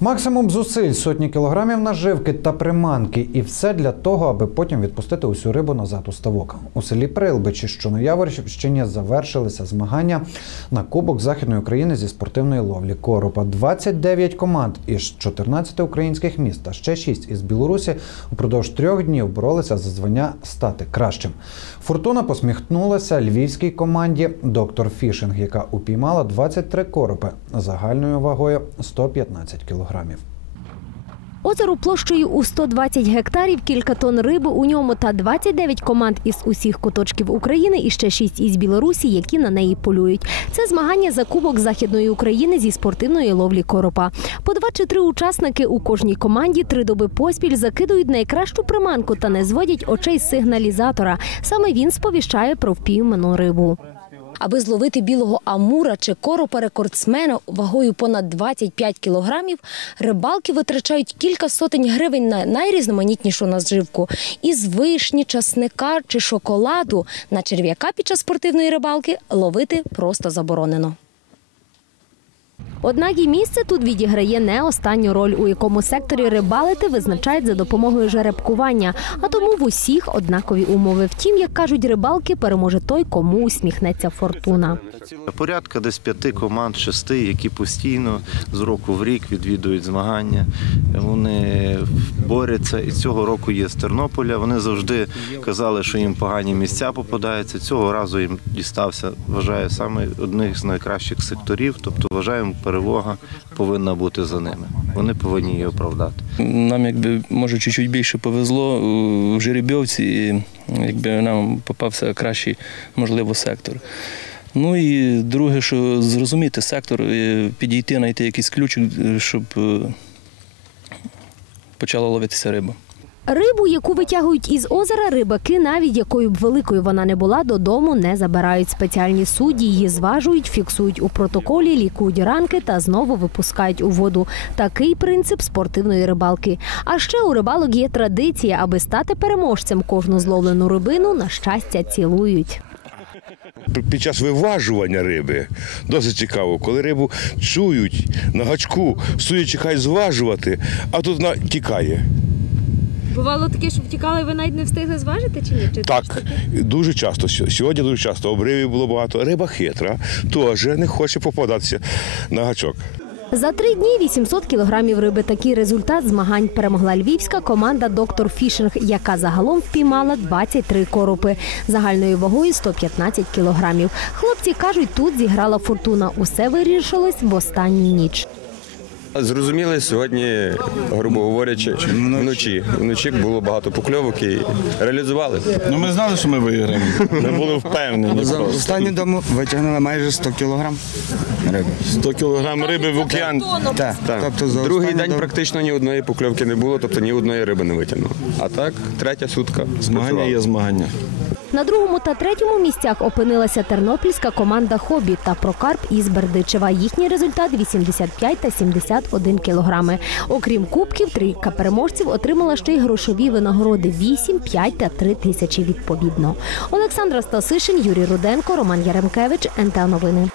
Максимум зусиль сотні кілограмів наживки та приманки, і все для того, аби потім відпустити усю рибу назад у ставок. У селі Прилбичі, що на Яворівщині, завершилися змагання на Кубок Західної України зі спортивної ловлі Коропа. 29 команд із 14 українських міст та ще 6 із Білорусі упродовж трьох днів боролися за звання стати кращим. Фортуна посміхнулася львівській команді Доктор Фішинг, яка упіймала 23 коропи загальною вагою 115 кілограмів. Озеро площею у 120 гектарів, кілька тонн риби у ньому та 29 команд із усіх куточків України і ще 6 із Білорусі, які на неї полюють. Це змагання за кубок Західної України зі спортивної ловлі коропа. По два чи три учасники у кожній команді три доби поспіль закидують найкращу приманку та не зводять очей з сигналізатора. Саме він сповіщає про впійману рибу. Аби зловити білого амура чи коропа рекордсмена вагою понад 25 кілограмів, рибалки витрачають кілька сотень гривень на найрізноманітнішу наживку. Із вишні, часника чи шоколаду на черв'яка під час спортивної рибалки ловити просто заборонено. Однак і місце тут відіграє не останню роль, у якому секторі рибалити визначають за допомогою жеребкування, а тому в усіх однакові умови. Втім, як кажуть рибалки, переможе той, кому усміхнеться фортуна. Порядка десь п'яти команд, шести, які постійно з року в рік відвідують змагання. Вони борються. І цього року є з Тернополя. Вони завжди казали, що їм погані місця попадаються. Цього разу їм дістався, вважаю, саме одних з найкращих секторів. Тобто вважаємо, перевага повинна бути за ними. Вони повинні її оправдати. Нам якби може чуть-чуть більше повезло в жеребьовці, якби нам попався кращий, можливо, сектор. Ну і друге, що зрозуміти сектор, підійти, знайти якийсь ключик, щоб е, почала ловитися риба. Рибу, яку витягують із озера, рибаки, навіть якою б великою вона не була, додому не забирають. Спеціальні судді її зважують, фіксують у протоколі, лікують ранки та знову випускають у воду. Такий принцип спортивної рибалки. А ще у рибалок є традиція, аби стати переможцем кожну зловлену рибину на щастя цілують. Під час виважування риби досить цікаво, коли рибу чують на гачку, стоять, хай зважувати, а тут вона тікає. Бувало таке, що втікали, ви навіть не встигли зважити чи ні? Чи Так, дуже часто. Сьогодні дуже часто. Обривів було багато. Риба хитра, теж не хоче попадатися на гачок. За три дні 800 кілограмів риби. Такий результат змагань перемогла львівська команда Доктор Фішинг, яка загалом впіймала 23 коропи загальною вагою 115 кілограмів. Хлопці кажуть, тут зіграла фортуна. Усе вирішилось в останню ніч. Зрозуміли сьогодні, грубо говорячи, вночі. Вночі було багато покльовок і реалізували. Ну ми знали, що ми виграємо. Ми були впевнені. За просто. останню дому витягнули майже 100 кілограм риби. 100 кілограм риби в океан. Так, Так. тобто за Другий останню день дому- практично ні одної покльовки не було, тобто ні одної риби не витягнув. А так, третя сутка. Змагання спрацювала. є змагання. На другому та третьому місцях опинилася тернопільська команда Хобі та Прокарп із Бердичева. Їхній результат 85 та 71 кілограми. Окрім кубків, трійка переможців отримала ще й грошові винагороди 8, 5 та 3 тисячі відповідно. Олександра Стасишин, Юрій Руденко, Роман Яремкевич, НТА Новини.